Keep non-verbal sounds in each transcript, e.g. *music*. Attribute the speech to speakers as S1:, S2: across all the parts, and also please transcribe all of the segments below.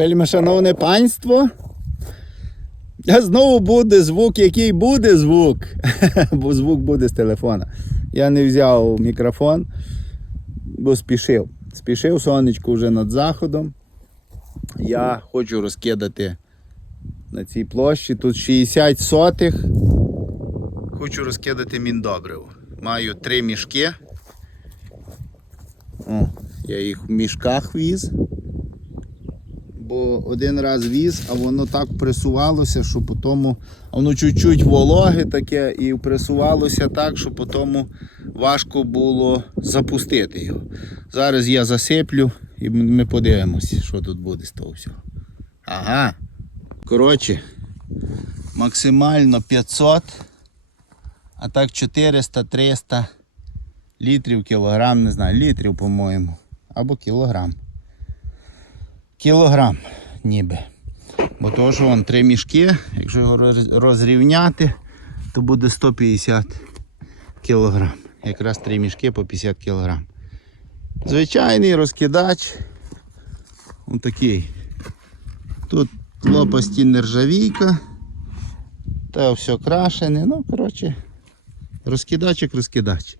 S1: Вельми шановне панство. Знову буде звук, який буде звук. *laughs* Бо звук буде з телефона. Я не взяв мікрофон, бо спішив. Спішив сонечко вже над заходом. Я хочу розкидати на цій площі. Тут 60 сотих. Хочу розкидати міндобриво. Маю три мішки. О, я їх в мішках віз. Бо один раз віз, а воно так пресувалося, що по тому, воно чуть-чуть вологе таке і пресувалося так, що по тому важко було запустити його. Зараз я засиплю і ми подивимося, що тут буде з того всього. Ага. Коротше, максимально 500, а так 400-300 літрів, кілограм, не знаю, літрів, по-моєму. Або кілограм. Кілограм ніби. Бо то, що вон три мішки, якщо його розрівняти, то буде 150 кілограм. Якраз три мішки по 50 кілограм. Звичайний розкидач. Ось такий. Тут лопасті нержавійка. Та все крашене. Ну, коротше, розкидачик, розкидач.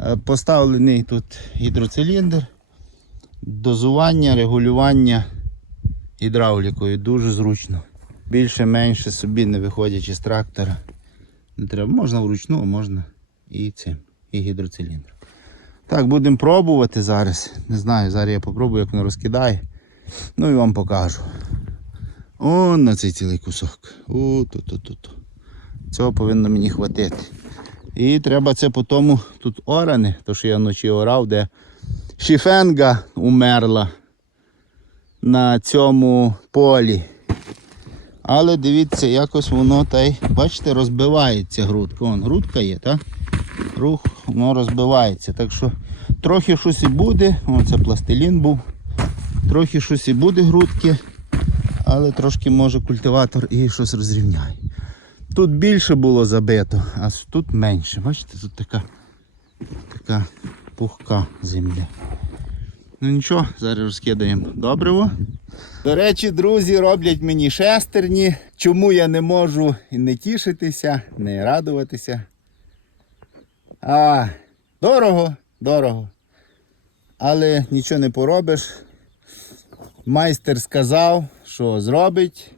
S1: Е, Поставлений тут гідроциліндр дозування, регулювання гідравлікою дуже зручно. Більше-менше собі не виходячи з трактора. Не треба. Можна вручну, а можна і цим, і гідроциліндр. Так, будемо пробувати зараз. Не знаю, зараз я попробую, як воно розкидає. Ну і вам покажу. О, на цей цілий кусок. О, ту ту ту ту Цього повинно мені хватити. І треба це по тому тут орани, то що я вночі орав, де Шіфенга умерла на цьому полі. Але дивіться, якось воно та й, бачите, розбивається грудка. Вон грудка є, так? Рух, воно розбивається. Так що трохи щось і буде. О, це пластилін був. Трохи щось і буде грудки, але трошки може культиватор і щось розрівняє. Тут більше було забито, а тут менше. Бачите, тут така, така пухка земля. Ну нічого, зараз розкидаємо добриво. До речі, друзі, роблять мені шестерні. Чому я не можу і не тішитися, не радуватися. А, дорого, дорого. Але нічого не поробиш. Майстер сказав, що зробить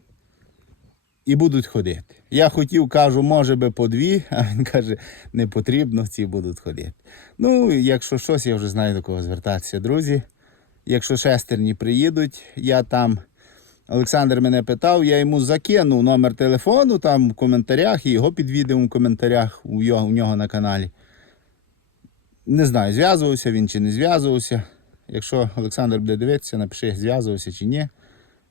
S1: і будуть ходити. Я хотів, кажу, може би по дві, а він каже, не потрібно, ці будуть ходити. Ну, якщо щось, я вже знаю до кого звертатися, друзі. Якщо шестерні приїдуть, я там. Олександр мене питав, я йому закинув номер телефону там в коментарях і його під відео в коментарях у його, у нього на каналі. Не знаю, зв'язувався він чи не зв'язувався. Якщо Олександр буде дивитися, напиши, зв'язувався чи ні.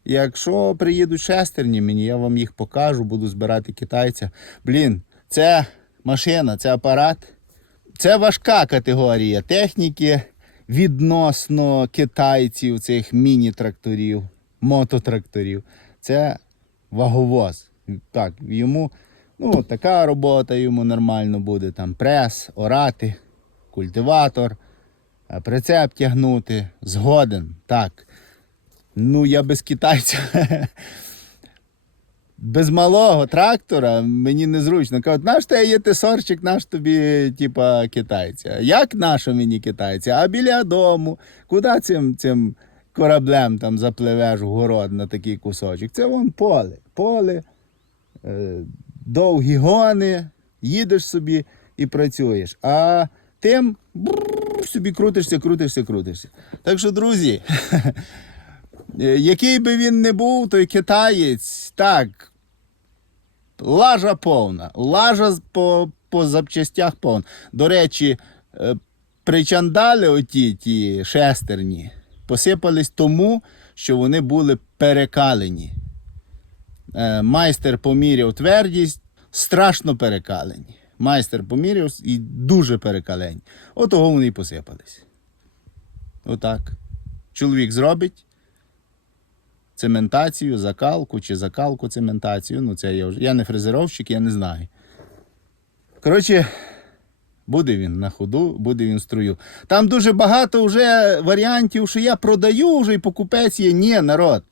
S1: Якщо приїдуть шестерні мені, я вам їх покажу, буду збирати китайця. Блін, це машина, це апарат. Це важка категорія техніки відносно китайців, цих міні-тракторів, мототракторів. Це ваговоз. Так, йому ну, така робота йому нормально буде. Там прес, орати, культиватор, е, прицеп тягнути. Згоден. Так. Ну, я без китайця. *laughs* Без малого трактора мені незручно. Кажуть, наш тебе є тесорчик, наш тобі, типа, китайця. Як наша мені китайця? А біля дому. Куди цим, цим кораблем там запливеш в город на такий кусочок? Це вон поле. Поле, е, довгі гони, їдеш собі і працюєш. А тим собі крутишся, крутишся, крутишся. Так що, друзі. *laughs* Е, Який би він не був, той китаєць, так. Лажа повна. Лажа по, по запчастях повна. До речі, е, причандали оті ті шестерні посипались тому, що вони були перекалені. Е, Майстер поміряв твердість, страшно перекалені. Майстер поміряв і дуже перекалені. Отого вони і посипались. Отак. Чоловік зробить цементацію, закалку чи закалку цементацію. Ну, це я вже. Я не фрезеровщик, я не знаю. Коротше, буде він на ходу, буде він струю. Там дуже багато вже варіантів, що я продаю вже і покупець є. Ні, народ.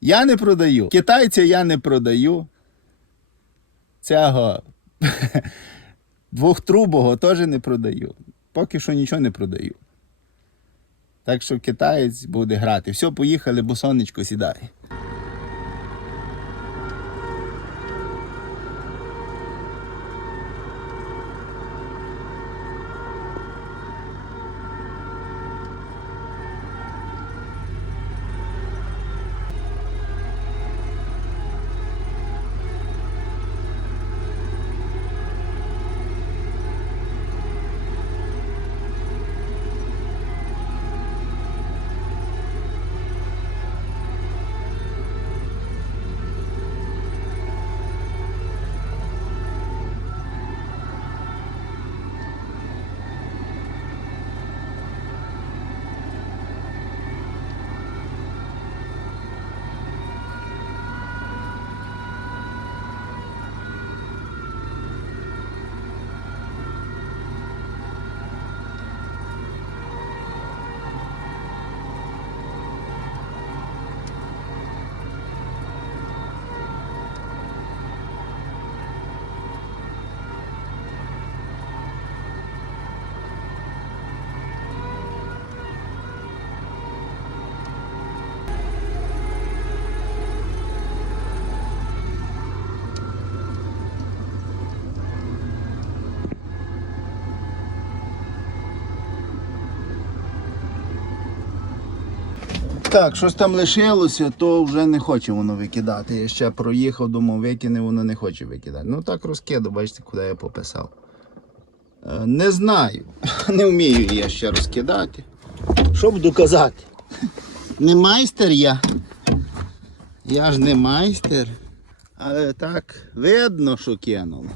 S1: Я не продаю. Китайця я не продаю. Цього *laughs* двохтрубого теж не продаю. Поки що нічого не продаю. Так що китаєць буде грати. Все, поїхали, бо сонечко сідає. Так, щось там лишилося, то вже не хоче воно викидати. Я ще проїхав, думав, викине, воно не хоче викидати. Ну так розкидав, бачите, куди я пописав. Е, Не знаю. *laughs* Не вмію я ще розкидати. Що буду казати? Не майстер я. Я ж не майстер. Але так, видно, що кинуло.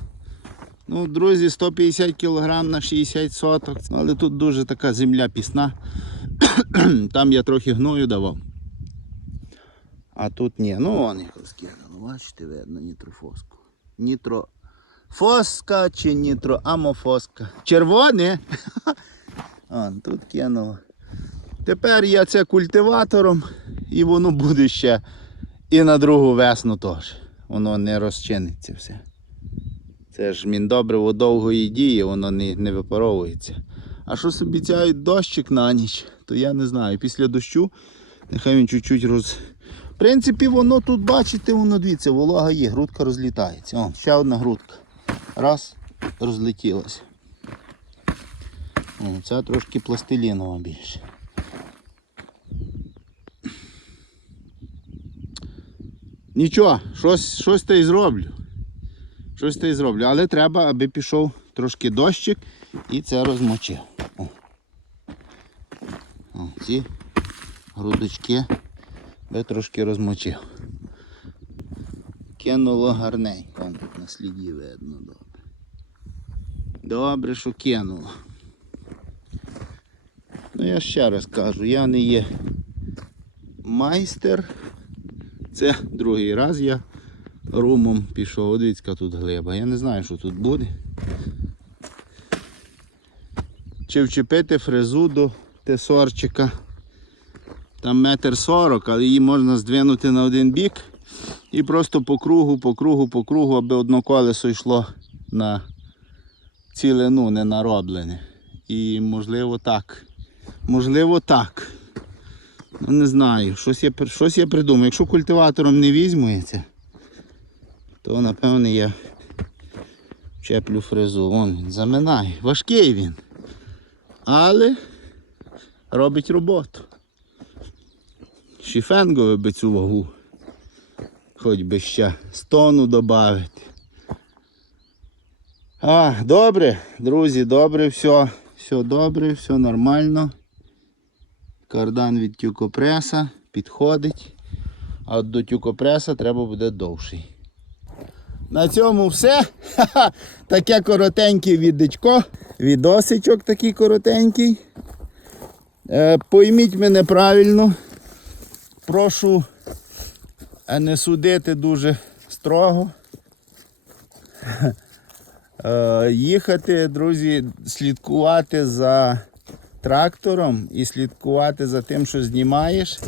S1: Ну, друзі, 150 кг на 60 соток. Але тут дуже така земля пісна. *clears throat* Там я трохи гною давав. А тут ні. Ну вон їх розкинуло. Бачите, видно нітрофоску. Нітрофоска чи нітроамофоска. Червоне. *laughs* Вон, тут кинуло. Тепер я це культиватором і воно буде ще і на другу весну теж. Воно не розчиниться все. Це ж міндобриво довгої дії, воно не, не випаровується. А що обіцяють дощик на ніч, то я не знаю. Після дощу нехай він чуть-чуть роз. В принципі, воно тут, бачите, воно дивіться, волога є, грудка розлітається. О, ще одна грудка. Раз, розлетілася. Ця трошки пластилінова більше. Нічого, щось, щось та й зроблю. Щось та й зроблю. Але треба, аби пішов трошки дощик і це розмочив. О. О, ці грудочки би трошки розмочив. Кинуло гарненько, на сліді видно добре. Добре, що кинуло. Ну я ще раз кажу, я не є майстер. Це другий раз я румом пішов. Дивіться, тут глиба. Я не знаю, що тут буде. Чи вчепити фрезу до тесорчика. Там метр сорок, але її можна здвинути на один бік і просто по кругу, по кругу, по кругу, аби одно колесо йшло на цілину, не нароблене. І можливо так. Можливо так. Ну не знаю, щось я, щось я придумаю. Якщо культиватором не візьмується, то напевне я чеплю фрезу. Вон він заминає. Важкий він. Але робить роботу. Шіфенгове би цю вагу. Хоч би ще з тону додати. А, добре, друзі, добре, все. Все добре, все нормально. Кардан від тюкопреса підходить. А до тюкопреса треба буде довший. На цьому все. Ха-ха. *laughs* Таке коротеньке відечко. Відосичок такий коротенький. Е, пойміть мене правильно. Прошу не судити дуже строго. *laughs* Е, їхати, друзі, слідкувати за трактором і слідкувати за тим, що знімаєш.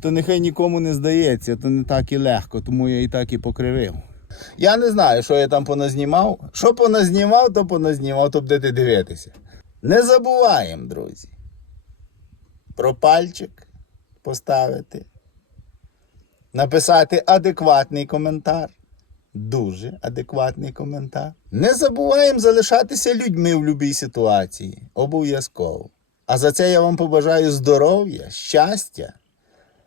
S1: то нехай нікому не здається, то не так і легко, тому я і так і покривив. Я не знаю, що я там поназнімав. Що поназнімав, то поназнімав, то будете дивитися. Не забуваємо, друзі. Про пальчик поставити. Написати адекватний коментар. Дуже адекватний коментар. Не забуваємо залишатися людьми в будь-якій ситуації. Обов'язково. А за це я вам побажаю здоров'я, щастя,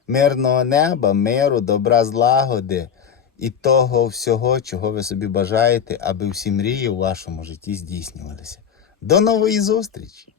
S1: мирного неба, миру, добра, злагоди і того всього, чого ви собі бажаєте, аби всі мрії у вашому житті здійснювалися. До нової зустрічі!